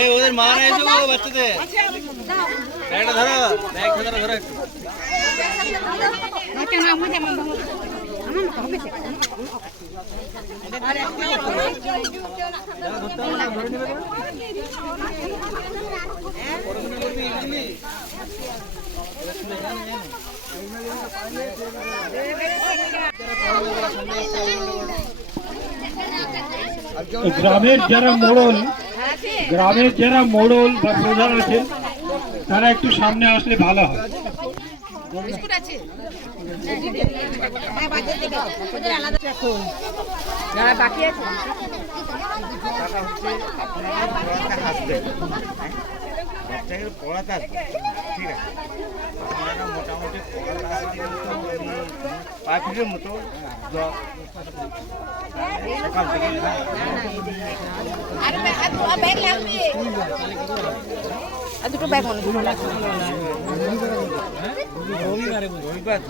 এই ওদের মা নাই তো বাচ্চাদের ব্যাগটা ধরো ব্যাগটা ধরো একটু গ্রামের যারা মোড়ল বা প্রধান আছেন তারা একটু সামনে আসলে ভালো হয়। বাচ্চাকে পড়াতে আসবে ঠিক আছে আপনারা মোটামুটি পড়াতে 5 ফিটের মতো সকাল থেকে রবিবার